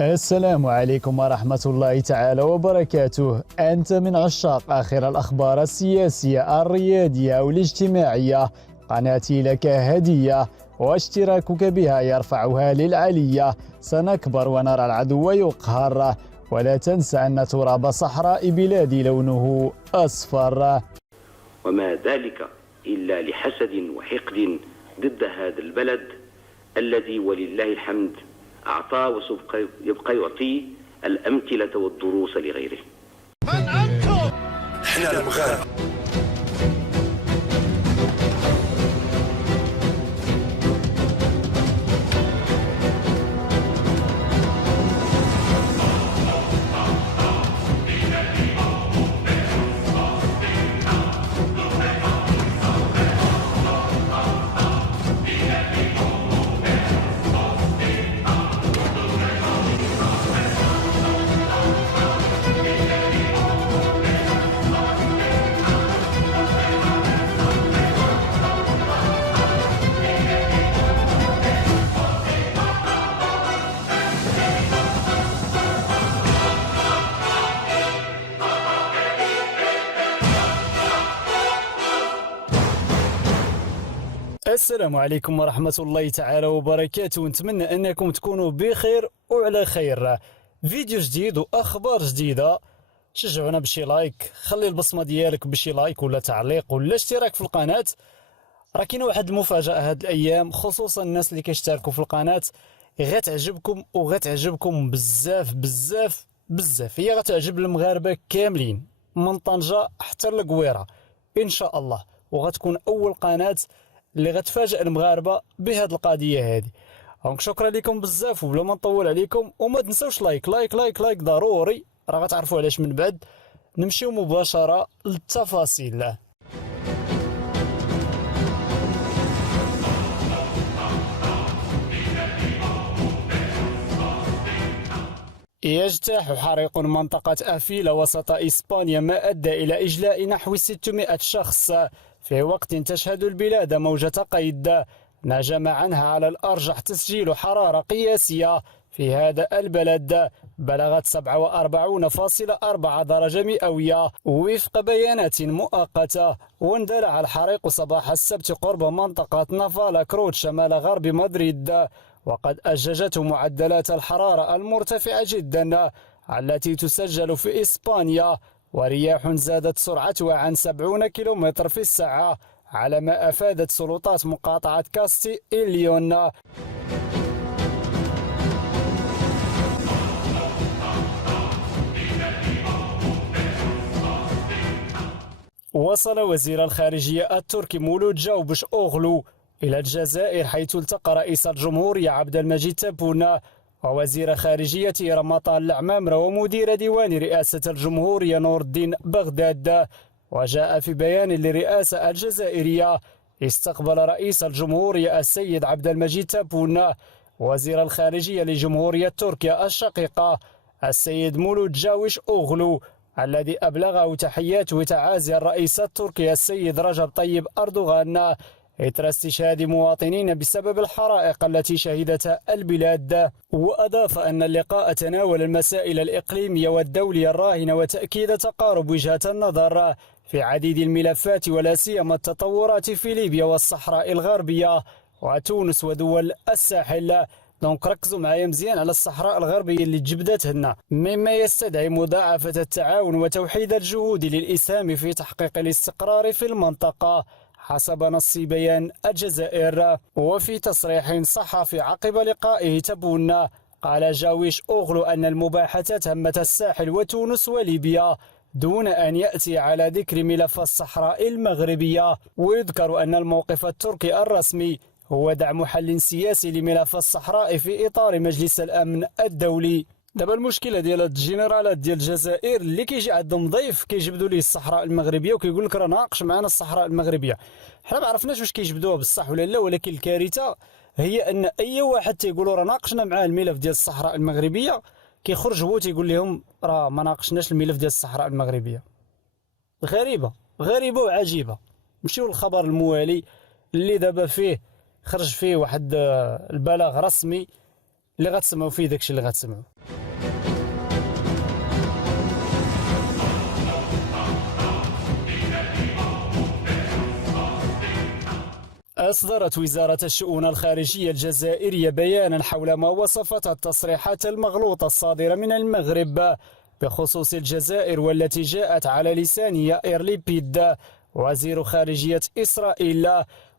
السلام عليكم ورحمة الله تعالى وبركاته. أنت من عشاق آخر الأخبار السياسية الريادية والاجتماعية، قناتي لك هدية، واشتراكك بها يرفعها للعلية. سنكبر ونرى العدو يقهر، ولا تنسى أن تراب صحراء بلادي لونه أصفر. وما ذلك إلا لحسد وحقد ضد هذا البلد الذي ولله الحمد أعطى ويبقى يعطي الأمثلة والدروس لغيره. من أنتم؟ إحنا المغاربة. السلام عليكم ورحمة الله تعالى وبركاته. نتمنى أنكم تكونوا بخير وعلى خير. فيديو جديد وأخبار جديدة. شجعونا بشي لايك، خلي البصمة ديالك بشي لايك ولا تعليق ولا اشتراك في القناة. راه كاينه واحد المفاجأة هاد الأيام، خصوصا الناس اللي كيشتركوا في القناة غتعجبكم وغتعجبكم بزاف بزاف بزاف. هي غتعجب المغاربة كاملين من طنجة حتى للقويرة إن شاء الله، وغتكون أول قناة اللي غتفاجئ المغاربه بهذه القضيه هذه. دونك شكرا لكم بزاف، وبلا ما نطول عليكم وما تنساوش لايك لايك لايك لايك ضروري، راه غتعرفوا علاش من بعد. نمشيو مباشره للتفاصيل. يجتاح حريق منطقة أفيلا وسط إسبانيا ما أدى إلى إجلاء نحو 600 شخص، في وقت تشهد البلاد موجة قيد نجم عنها على الأرجح تسجيل حرارة قياسية في هذا البلد بلغت 47.4 درجة مئوية وفق بيانات مؤقتة. واندلع الحريق صباح السبت قرب منطقة نافالا كروت شمال غرب مدريد، وقد أججته معدلات الحرارة المرتفعة جدا التي تسجل في إسبانيا، ورياح زادت سرعتها عن 70 كيلومتر في الساعة، على ما أفادت سلطات مقاطعة كاستي إليون. وصل وزير الخارجية التركي مولود جاوبش أوغلو إلى الجزائر، حيث التقى رئيس الجمهورية عبد المجيد تبون ووزير خارجيته رمضان العمامرة ومدير ديوان رئاسة الجمهورية نور الدين بغداد. وجاء في بيان للرئاسة الجزائرية استقبل رئيس الجمهورية السيد عبد المجيد تبون وزير الخارجية لجمهورية تركيا الشقيقة السيد مولود جاوش أوغلو، الذي أبلغه تحيات وتعازي الرئيس التركي السيد رجب طيب أردوغان إثر استشهاد مواطنين بسبب الحرائق التي شهدتها البلاد. وأضاف أن اللقاء تناول المسائل الإقليمية والدولية الراهنة وتأكيد تقارب وجهات النظر في عديد الملفات، ولا سيما التطورات في ليبيا والصحراء الغربية وتونس ودول الساحل. دونك ركزوا معايا مزيان على الصحراء الغربية اللي تجبدت هنا، مما يستدعي مضاعفة التعاون وتوحيد الجهود للإسهام في تحقيق الاستقرار في المنطقة حسب نص بيان الجزائر. وفي تصريح صحفي عقب لقائه تبون، قال جاويش أوغلو أن المباحثات همت الساحل وتونس وليبيا دون أن يأتي على ذكر ملف الصحراء المغربية. ويذكر أن الموقف التركي الرسمي هو دعم حل سياسي لملف الصحراء في إطار مجلس الأمن الدولي. دابا المشكله ديال هاد الجنرالات ديال الجزائر اللي كيجي عندهم ضيف كيجبدوا ليه الصحراء المغربيه وكيقول لك راه ناقش معنا الصحراء المغربيه. حنا ما عرفناش واش كيجبدوها بصح ولا لا، ولكن الكارثه هي ان اي واحد تيقولوا راه ناقشنا معاه الملف ديال الصحراء المغربيه كيخرج هو تيقول لهم راه ما ناقشناش الملف ديال الصحراء المغربيه. غريبه وعجيبه. نمشيو للخبر الموالي اللي دابا فيه خرج فيه واحد البلاغ رسمي اللي غتسمعوا فيه داكشي اللي غتسمعوا. أصدرت وزارة الشؤون الخارجية الجزائرية بيانا حول ما وصفتها التصريحات المغلوطة الصادرة من المغرب بخصوص الجزائر، والتي جاءت على لسان يائير ليبيد وزير خارجية إسرائيل.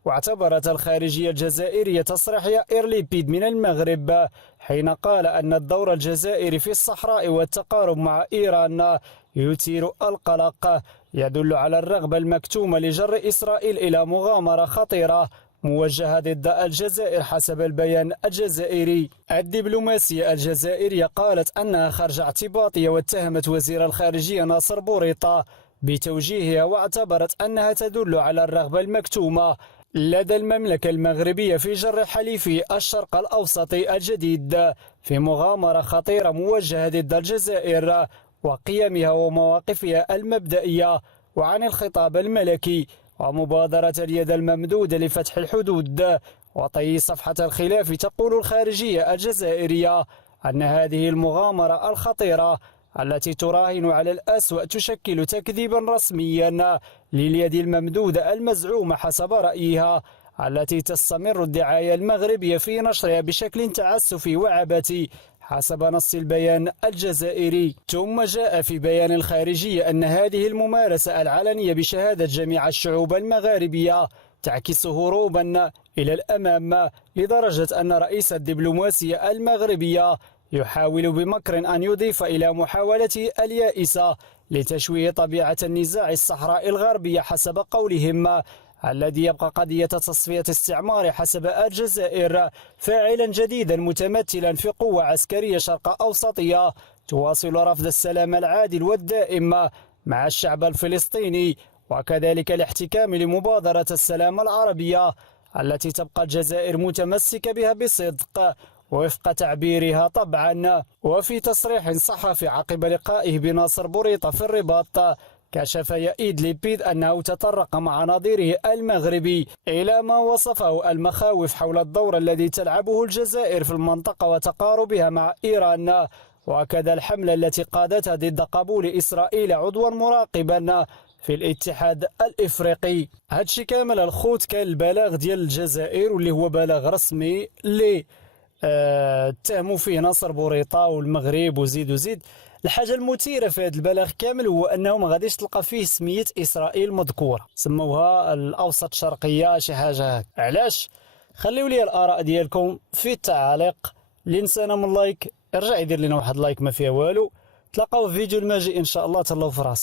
واعتبرت الخارجية الجزائرية تصريح يائير ليبيد من المغرب حين قال أن الدور الجزائري في الصحراء والتقارب مع إيران يثير القلق، يدل على الرغبة المكتومة لجر إسرائيل إلى مغامرة خطيرة موجهة ضد الجزائر. حسب البيان الجزائري، الدبلوماسية الجزائرية قالت أنها خرج اعتباطية واتهمت وزير الخارجية ناصر بوريطة بتوجيهها، واعتبرت أنها تدل على الرغبة المكتومة لدى المملكة المغربية في جر حليف الشرق الأوسطي الجديد في مغامرة خطيرة موجهة ضد الجزائر وقيمها ومواقفها المبدئية، وعن الخطاب الملكي ومبادرة اليد الممدودة لفتح الحدود وطي صفحة الخلاف. تقول الخارجية الجزائرية أن هذه المغامرة الخطيرة التي تراهن على الأسوأ تشكل تكذيبا رسميا لليد الممدودة المزعومة حسب رأيها، التي تستمر الدعاية المغربية في نشرها بشكل تعسفي وعبثي حسب نص البيان الجزائري. ثم جاء في بيان الخارجية أن هذه الممارسة العلنية بشهادة جميع الشعوب المغاربية تعكس هروبا إلى الأمام، لدرجة أن رئيس الدبلوماسية المغربية يحاول بمكر أن يضيف إلى محاولته اليائسة لتشويه طبيعة النزاع الصحراء الغربية حسب قولهم، الذي يبقى قضية تصفية استعمار حسب الجزائر فاعلا جديدا متمثلا في قوة عسكرية شرق أوسطية تواصل رفض السلام العادل والدائم مع الشعب الفلسطيني، وكذلك الاحتكام لمبادرة السلام العربية التي تبقى الجزائر متمسكة بها بصدق وفق تعبيرها طبعا. وفي تصريح صحفي عقب لقائه بناصر بوريطة في الرباط، كشف يائير ليبيد أنه تطرق مع نظيره المغربي إلى ما وصفه المخاوف حول الدور الذي تلعبه الجزائر في المنطقة وتقاربها مع إيران، وكذا الحملة التي قادتها ضد قبول إسرائيل عضوا مراقبا في الاتحاد الإفريقي. هادشي كامل الخوت كان البلاغ ديال الجزائر واللي هو بلاغ رسمي اللي اتهموا فيه ناصر بوريطة والمغرب وزيد. الحاجة المثيرة في هذا البلاغ كامل هو أنه ما غاديش تلقى فيه سمية إسرائيل مذكورة، سموها الأوسط شرقية شي حاجة هكا. علاش؟ خليو لي الآراء ديالكم في التعاليق. اللي نسانا من لايك ارجع يدير لنا واحد لايك ما فيها والو. تلاقاو في فيديو الماجي إن شاء الله. تهلاو في راسكم.